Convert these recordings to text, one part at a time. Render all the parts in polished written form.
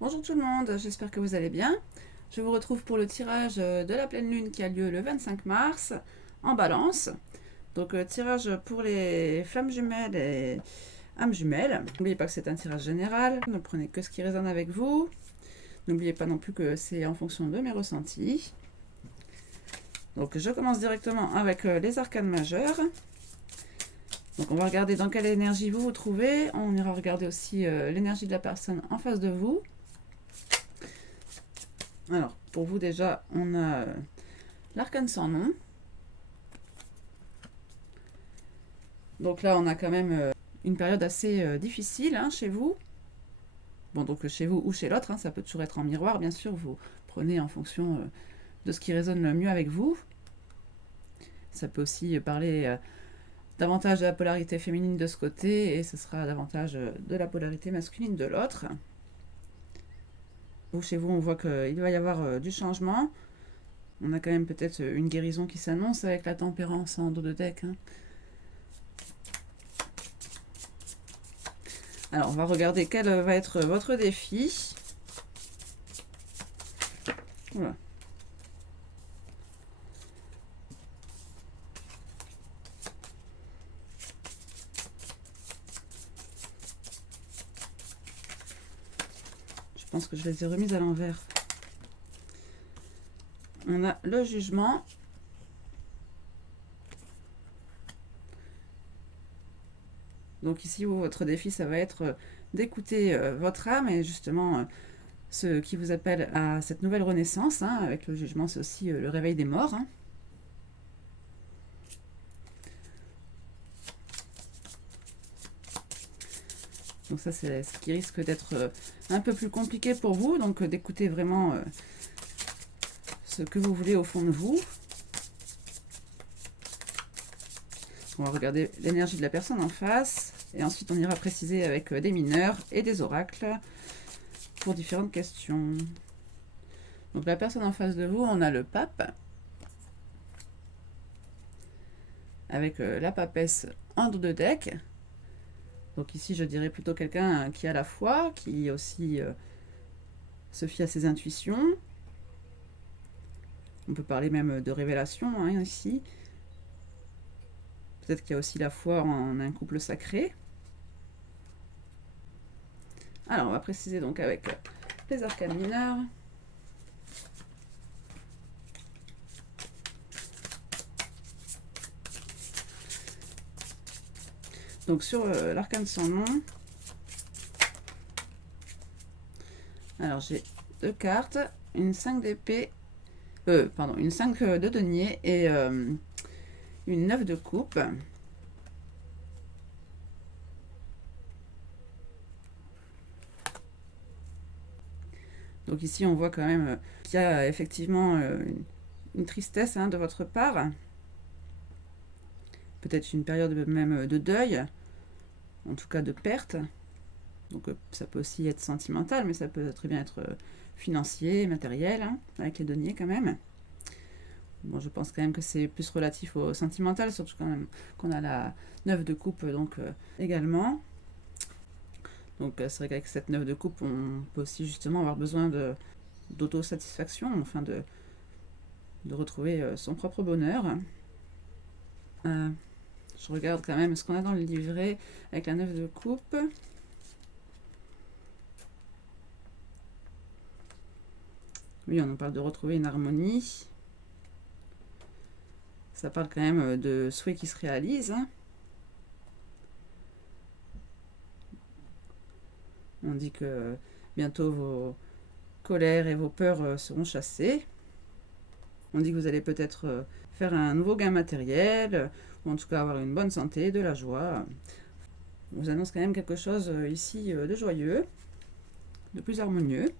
Bonjour tout le monde, j'espère que vous allez bien. Je vous retrouve pour le tirage de la pleine lune qui a lieu le 25 mars en balance. Donc tirage pour les flammes jumelles et âmes jumelles. N'oubliez pas que c'est un tirage général, ne prenez que ce qui résonne avec vous. N'oubliez pas non plus que c'est en fonction de mes ressentis. Donc je commence directement avec les arcanes majeures. Donc on va regarder dans quelle énergie vous vous trouvez. On ira regarder aussi l'énergie de la personne en face de vous. Alors, pour vous déjà, on a l'arcane sans nom. Donc là, on a quand même une période assez difficile chez vous. Bon, donc chez vous ou chez l'autre, ça peut toujours être en miroir, bien sûr. Vous prenez en fonction de ce qui résonne le mieux avec vous. Ça peut aussi parler davantage de la polarité féminine de ce côté et ce sera davantage de la polarité masculine de l'autre. Chez vous, on voit qu'il va y avoir du changement. On a quand même peut-être une guérison qui s'annonce avec la tempérance en dos de deck. Alors, on va regarder quel va être votre défi. Voilà. Je pense que je les ai remises à l'envers. On a le jugement. Donc ici, votre défi, ça va être d'écouter votre âme et justement ce qui vous appelle à cette nouvelle renaissance. Avec le jugement, c'est aussi le réveil des morts. Donc ça, c'est ce qui risque d'être un peu plus compliqué pour vous. Donc d'écouter vraiment ce que vous voulez au fond de vous. On va regarder l'énergie de la personne en face. Et ensuite, on ira préciser avec des mineurs et des oracles pour différentes questions. Donc la personne en face de vous, on a le pape. Avec la papesse en dos de deck. Donc ici, je dirais plutôt quelqu'un qui a la foi, qui aussi se fie à ses intuitions. On peut parler même de révélation ici. Peut-être qu'il y a aussi la foi en un couple sacré. Alors, on va préciser donc avec les arcanes mineurs. Donc sur l'arcane sans nom, alors j'ai 2 cartes, une 5 d'épée, une 5 de denier et une 9 de coupe. Donc ici on voit quand même qu'il y a effectivement une tristesse de votre part. Peut-être une période même de deuil, en tout cas de perte. Donc ça peut aussi être sentimental, mais ça peut très bien être financier, matériel, avec les deniers quand même. Bon, je pense quand même que c'est plus relatif au sentimental, surtout quand même qu'on a la 9 de coupe donc également. Donc c'est vrai qu'avec cette 9 de coupe, on peut aussi justement avoir besoin d'autosatisfaction, enfin de retrouver son propre bonheur. Je regarde quand même ce qu'on a dans le livret avec la 9 de coupe. Oui, on nous parle de retrouver une harmonie. Ça parle quand même de souhaits qui se réalisent. On dit que bientôt vos colères et vos peurs seront chassées. On dit que vous allez peut-être faire un nouveau gain matériel, ou en tout cas avoir une bonne santé, de la joie. On vous annonce quand même quelque chose ici de joyeux, de plus harmonieux.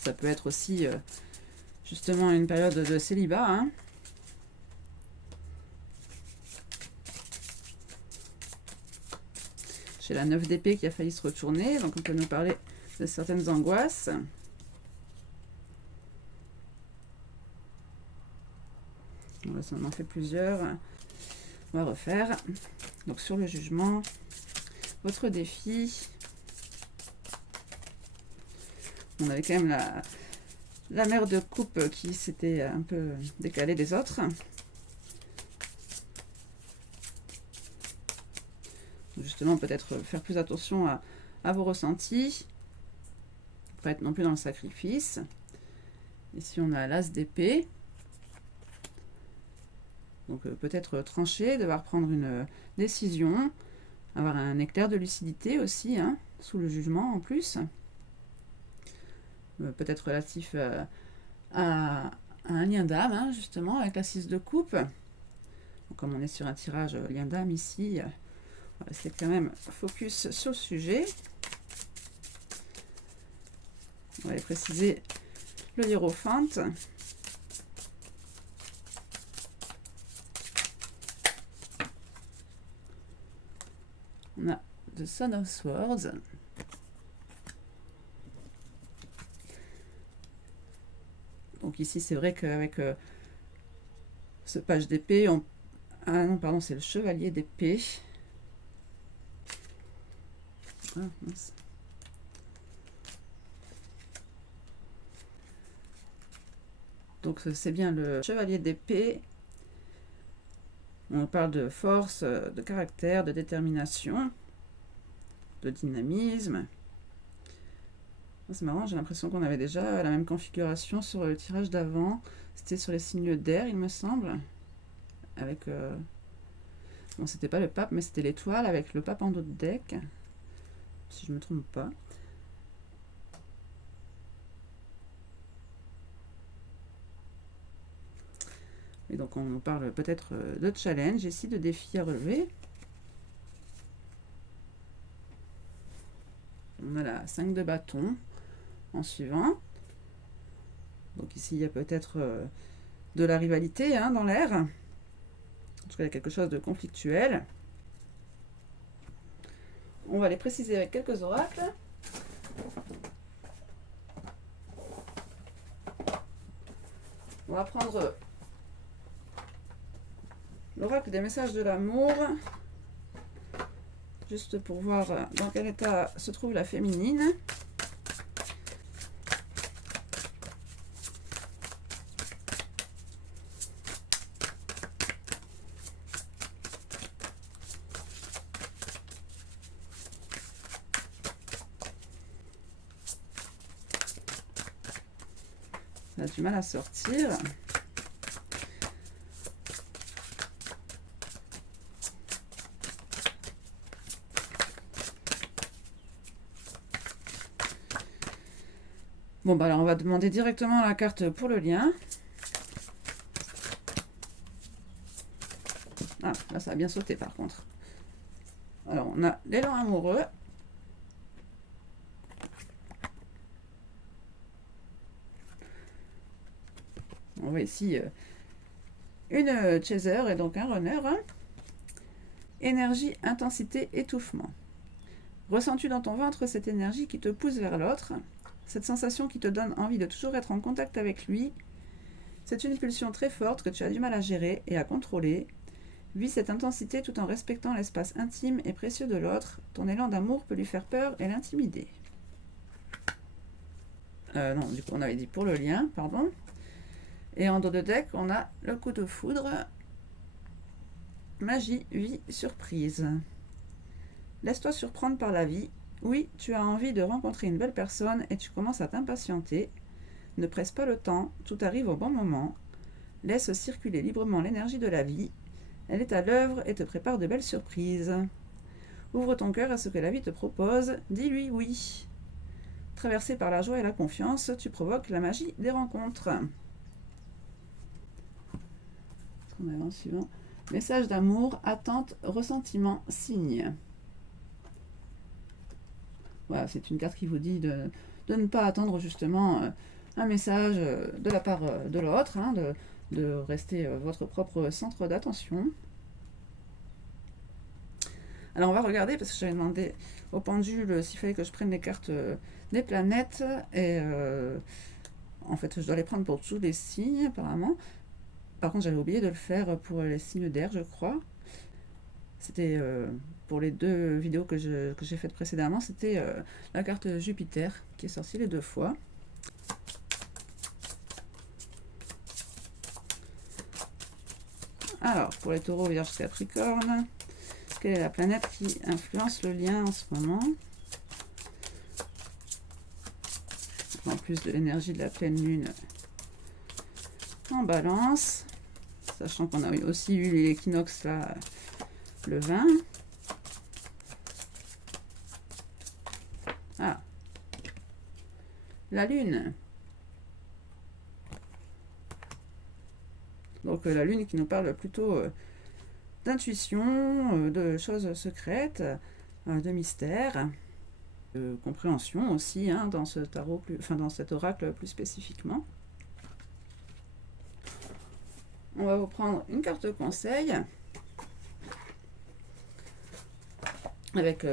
Ça peut être aussi justement une période de célibat. J'ai la 9 d'épée qui a failli se retourner, donc on peut nous parler de certaines angoisses. Voilà, ça en fait plusieurs. On va refaire. Donc sur le jugement, votre défi. On avait quand même la mère de coupe qui s'était un peu décalée des autres. Justement, peut-être faire plus attention à vos ressentis. Pas être non plus dans le sacrifice. Ici, on a l'as d'épée. Donc peut-être trancher, devoir prendre une décision, avoir un éclair de lucidité aussi, hein, sous le jugement en plus. Peut-être relatif à un lien d'âme, hein, justement, avec la 6 de coupe. Donc, comme on est sur un tirage lien d'âme ici, on va rester quand même focus sur le sujet. On va aller préciser le hiérophante. On a The Son of Swords. Donc ici, c'est vrai qu'avec ce page d'épée, ah non, pardon, c'est le chevalier d'épée. Ah, mince. Donc c'est bien le chevalier d'épée. On parle de force, de caractère, de détermination, de dynamisme. C'est marrant, j'ai l'impression qu'on avait déjà la même configuration sur le tirage d'avant. C'était sur les signes d'air, il me semble. Avec... bon, c'était pas le pape, mais c'était l'étoile avec le pape en dos de deck. Si je me trompe pas. Et donc on parle peut-être de challenge ici, de défis à relever. On a la 5 de bâton en suivant. Donc ici il y a peut-être de la rivalité, hein, dans l'air. En tout cas il y a quelque chose de conflictuel. On va les préciser avec quelques oracles. On va prendre l'oracle des messages de l'amour, juste pour voir dans quel état se trouve la féminine. Ça a du mal à sortir. Bon, bah alors on va demander directement la carte pour le lien. Ah, là ça a bien sauté par contre. Alors on a l'élan amoureux. On voit ici une chaser et donc un runner. Énergie, intensité, étouffement. Ressens-tu dans ton ventre cette énergie qui te pousse vers l'autre? Cette sensation qui te donne envie de toujours être en contact avec lui? C'est une pulsion très forte que tu as du mal à gérer et à contrôler. Vis cette intensité tout en respectant l'espace intime et précieux de l'autre. Ton élan d'amour peut lui faire peur et l'intimider. Non, du coup on avait dit pour le lien, pardon. Et en dos de deck, on a le coup de foudre. Magie, vie, surprise. Laisse-toi surprendre par la vie. Oui, tu as envie de rencontrer une belle personne et tu commences à t'impatienter. Ne presse pas le temps, tout arrive au bon moment. Laisse circuler librement l'énergie de la vie. Elle est à l'œuvre et te prépare de belles surprises. Ouvre ton cœur à ce que la vie te propose, dis-lui oui. Traversé par la joie et la confiance, tu provoques la magie des rencontres. On avance suivant. Message d'amour, attente, ressentiment, signe. Voilà, c'est une carte qui vous dit de ne pas attendre justement un message de la part de l'autre, hein, de rester votre propre centre d'attention. Alors on va regarder, parce que j'avais demandé au pendule s'il fallait que je prenne les cartes des planètes, et en fait je dois les prendre pour tous les signes apparemment. Par contre j'avais oublié de le faire pour les signes d'air, je crois. C'était pour les 2 vidéos que j'ai faites précédemment, c'était la carte Jupiter qui est sortie les 2 fois. Alors, pour les taureaux, vierge, capricorne, quelle est la planète qui influence le lien en ce moment? En plus de l'énergie de la pleine lune en balance, sachant qu'on a aussi eu l'équinoxe là, le 20. Ah, la lune. Donc la lune qui nous parle plutôt d'intuition, de choses secrètes, de mystères, de compréhension aussi, hein, dans ce tarot, dans cet oracle plus spécifiquement. On va vous prendre une carte conseil avec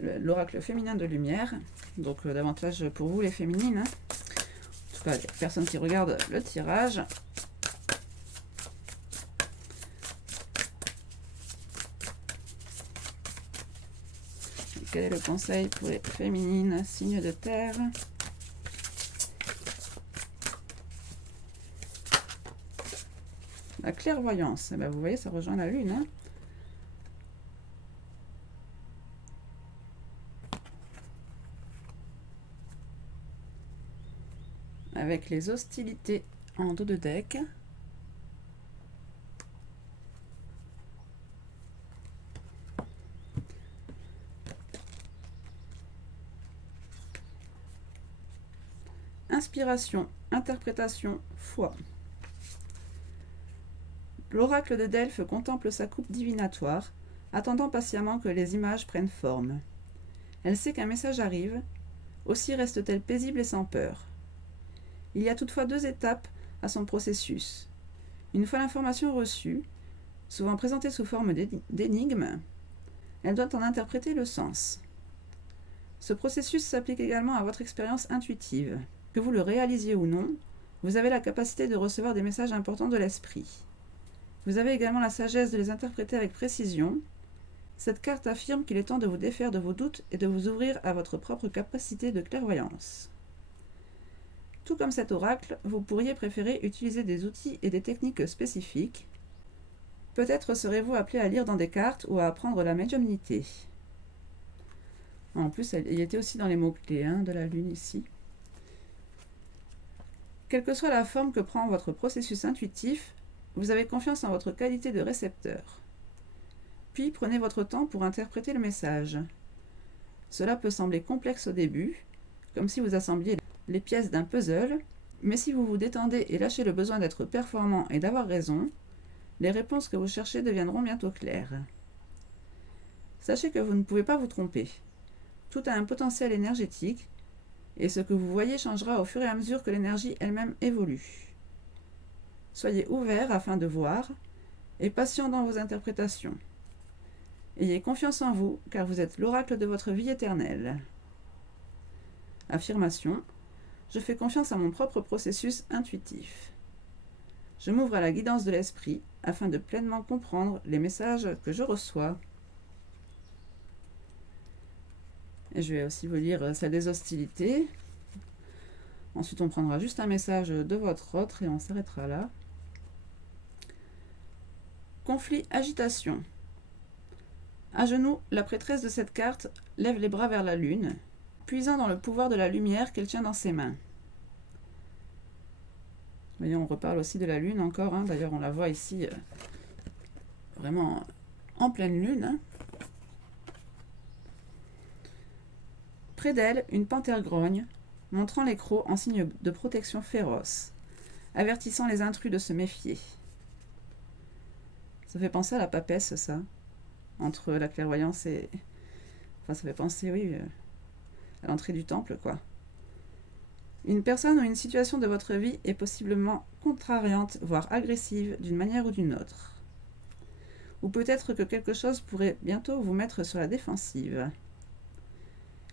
l'oracle féminin de lumière, donc davantage pour vous les féminines, hein. En tout cas les personnes qui regardent le tirage. Quel est le conseil pour les féminines, signes de terre? La clairvoyance, eh ben, vous voyez, ça rejoint la lune, hein. Avec les hostilités en dos de deck. Inspiration, interprétation, foi. L'oracle de Delphes contemple sa coupe divinatoire, attendant patiemment que les images prennent forme. Elle sait qu'un message arrive, aussi reste-t-elle paisible et sans peur. Il y a toutefois 2 étapes à son processus. Une fois l'information reçue, souvent présentée sous forme d'énigme, elle doit en interpréter le sens. Ce processus s'applique également à votre expérience intuitive. Que vous le réalisiez ou non, vous avez la capacité de recevoir des messages importants de l'esprit. Vous avez également la sagesse de les interpréter avec précision. Cette carte affirme qu'il est temps de vous défaire de vos doutes et de vous ouvrir à votre propre capacité de clairvoyance. Tout comme cet oracle, vous pourriez préférer utiliser des outils et des techniques spécifiques. Peut-être serez-vous appelé à lire dans des cartes ou à apprendre la médiumnité. En plus, il était aussi dans les mots-clés de la lune ici. Quelle que soit la forme que prend votre processus intuitif, vous avez confiance en votre qualité de récepteur. Puis prenez votre temps pour interpréter le message. Cela peut sembler complexe au début, comme si vous assembliez les pièces d'un puzzle, mais si vous vous détendez et lâchez le besoin d'être performant et d'avoir raison, les réponses que vous cherchez deviendront bientôt claires. Sachez que vous ne pouvez pas vous tromper. Tout a un potentiel énergétique, et ce que vous voyez changera au fur et à mesure que l'énergie elle-même évolue. Soyez ouvert afin de voir, et patient dans vos interprétations. Ayez confiance en vous, car vous êtes l'oracle de votre vie éternelle. Affirmation. Je fais confiance à mon propre processus intuitif. Je m'ouvre à la guidance de l'esprit afin de pleinement comprendre les messages que je reçois. Et je vais aussi vous lire celle des hostilités. Ensuite, on prendra juste un message de votre autre et on s'arrêtera là. Conflit, agitation. À genoux, la prêtresse de cette carte lève les bras vers la lune, puisant dans le pouvoir de la lumière qu'elle tient dans ses mains. Vous voyez, on reparle aussi de la lune encore. D'ailleurs, on la voit ici vraiment en pleine lune. Près d'elle, une panthère grogne, montrant les crocs en signe de protection féroce, avertissant les intrus de se méfier. Ça fait penser à la papesse, ça, entre la clairvoyance et... Enfin, ça fait penser, oui, à l'entrée du temple, quoi. Une personne ou une situation de votre vie est possiblement contrariante, voire agressive, d'une manière ou d'une autre. Ou peut-être que quelque chose pourrait bientôt vous mettre sur la défensive.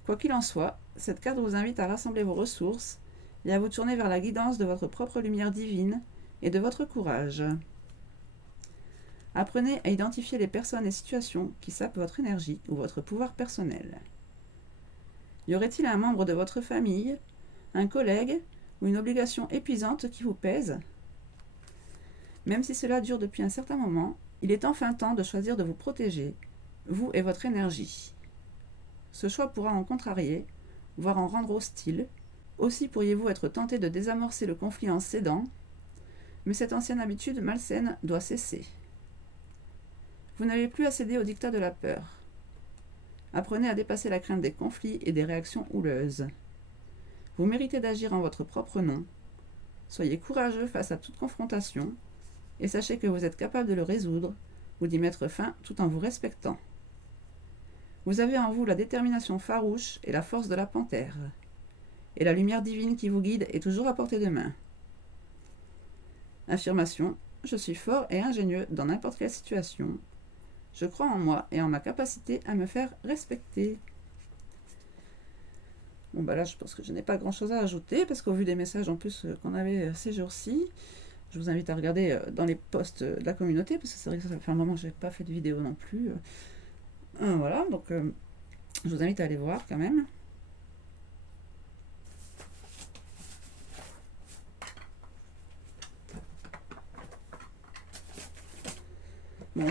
Quoi qu'il en soit, cette carte vous invite à rassembler vos ressources et à vous tourner vers la guidance de votre propre lumière divine et de votre courage. Apprenez à identifier les personnes et situations qui sapent votre énergie ou votre pouvoir personnel. Y aurait-il un membre de votre famille, un collègue ou une obligation épuisante qui vous pèse? Même si cela dure depuis un certain moment, il est enfin temps de choisir de vous protéger, vous et votre énergie. Ce choix pourra en contrarier, voire en rendre hostile. Aussi pourriez-vous être tenté de désamorcer le conflit en cédant, mais cette ancienne habitude malsaine doit cesser. Vous n'avez plus à céder au dictat de la peur. Apprenez à dépasser la crainte des conflits et des réactions houleuses. Vous méritez d'agir en votre propre nom. Soyez courageux face à toute confrontation et sachez que vous êtes capable de le résoudre ou d'y mettre fin tout en vous respectant. Vous avez en vous la détermination farouche et la force de la panthère. Et la lumière divine qui vous guide est toujours à portée de main. Affirmation: je suis fort et ingénieux dans n'importe quelle situation. Je crois en moi et en ma capacité à me faire respecter. Bon bah là je pense que je n'ai pas grand chose à ajouter parce qu'au vu des messages en plus qu'on avait ces jours-ci, je vous invite à regarder dans les posts de la communauté parce que c'est vrai que ça fait un moment que je n'ai pas fait de vidéo non plus. Voilà, donc je vous invite à aller voir quand même. Bon,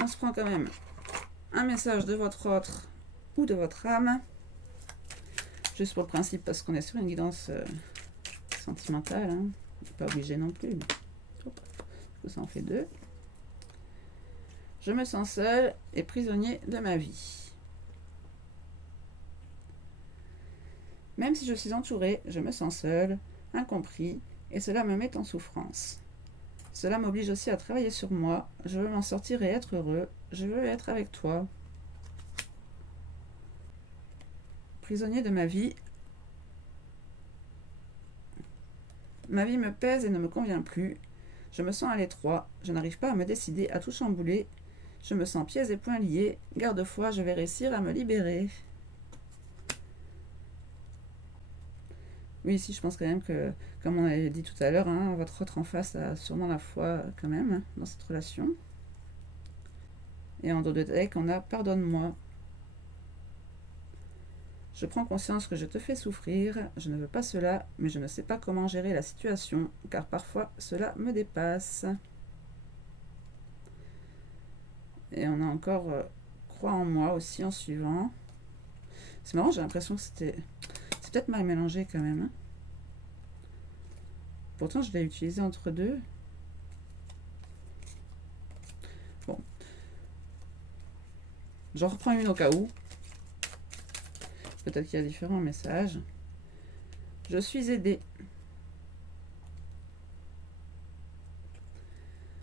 on se prend quand même un message de votre autre ou de votre âme. Juste pour le principe, parce qu'on est sur une guidance sentimentale. Hein. Pas obligé non plus. Mais... ça en fait 2. Je me sens seul et prisonnier de ma vie. Même si je suis entouré, je me sens seul, incompris, et cela me met en souffrance. Cela m'oblige aussi à travailler sur moi. Je veux m'en sortir et être heureux. Je veux être avec toi. Prisonnier de ma vie. Ma vie me pèse et ne me convient plus. Je me sens à l'étroit. Je n'arrive pas à me décider, à tout chambouler. Je me sens pieds et poings liés. Garde-foi, je vais réussir à me libérer. Oui, ici, je pense quand même que, comme on avait dit tout à l'heure, hein, votre autre en face a sûrement la foi quand même hein, dans cette relation. Et en dos de deck, on a « Pardonne-moi ». Je prends conscience que je te fais souffrir, je ne veux pas cela, mais je ne sais pas comment gérer la situation, car parfois cela me dépasse. Et on a encore crois en moi aussi en suivant. C'est marrant, j'ai l'impression que c'est peut-être mal mélangé quand même. Hein. Pourtant, je l'ai utilisé entre deux. Bon. J'en reprends une au cas où. Peut-être qu'il y a différents messages. Je suis aidée.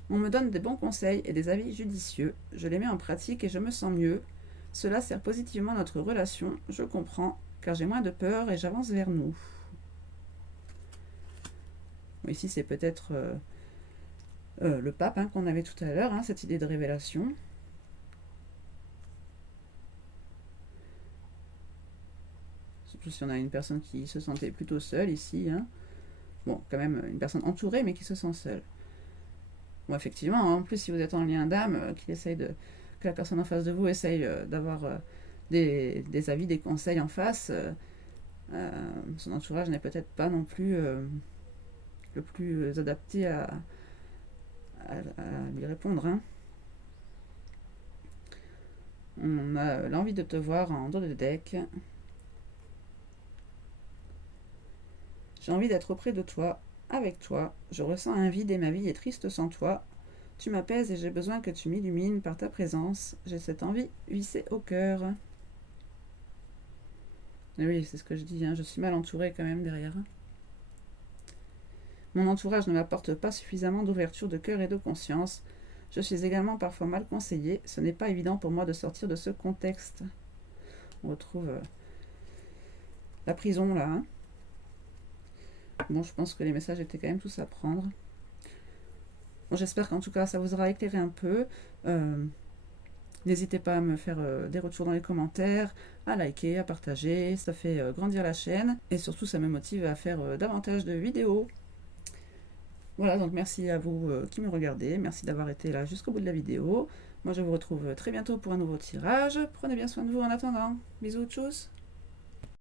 On me donne des bons conseils et des avis judicieux. Je les mets en pratique et je me sens mieux. Cela sert positivement notre relation. Je comprends, car j'ai moins de peur et j'avance vers nous. Bon, ici, c'est peut-être le pape hein, qu'on avait tout à l'heure, hein, cette idée de révélation. Surtout si on a une personne qui se sentait plutôt seule ici. Hein. Bon, quand même une personne entourée, mais qui se sent seule. Bon, effectivement, en plus, si vous êtes en lien d'âme, que la personne en face de vous essaye d'avoir des avis, des conseils en face, son entourage n'est peut-être pas non plus le plus adapté à lui répondre. Hein. On a l'envie de te voir en dos de deck. J'ai envie d'être auprès de toi, avec toi. Je ressens un vide et ma vie est triste sans toi. Tu m'apaises et j'ai besoin que tu m'illumines par ta présence. J'ai cette envie vissée au cœur. Et oui, c'est ce que je dis, hein, je suis mal entourée quand même derrière. Mon entourage ne m'apporte pas suffisamment d'ouverture de cœur et de conscience. Je suis également parfois mal conseillée. Ce n'est pas évident pour moi de sortir de ce contexte. On retrouve la prison là. Hein. Bon, je pense que les messages étaient quand même tous à prendre. Bon, j'espère qu'en tout cas, ça vous aura éclairé un peu. N'hésitez pas à me faire des retours dans les commentaires, à liker, à partager. Ça fait grandir la chaîne. Et surtout, ça me motive à faire davantage de vidéos. Voilà, donc merci à vous qui me regardez, merci d'avoir été là jusqu'au bout de la vidéo. Moi je vous retrouve très bientôt pour un nouveau tirage. Prenez bien soin de vous en attendant. Bisous, tchuss!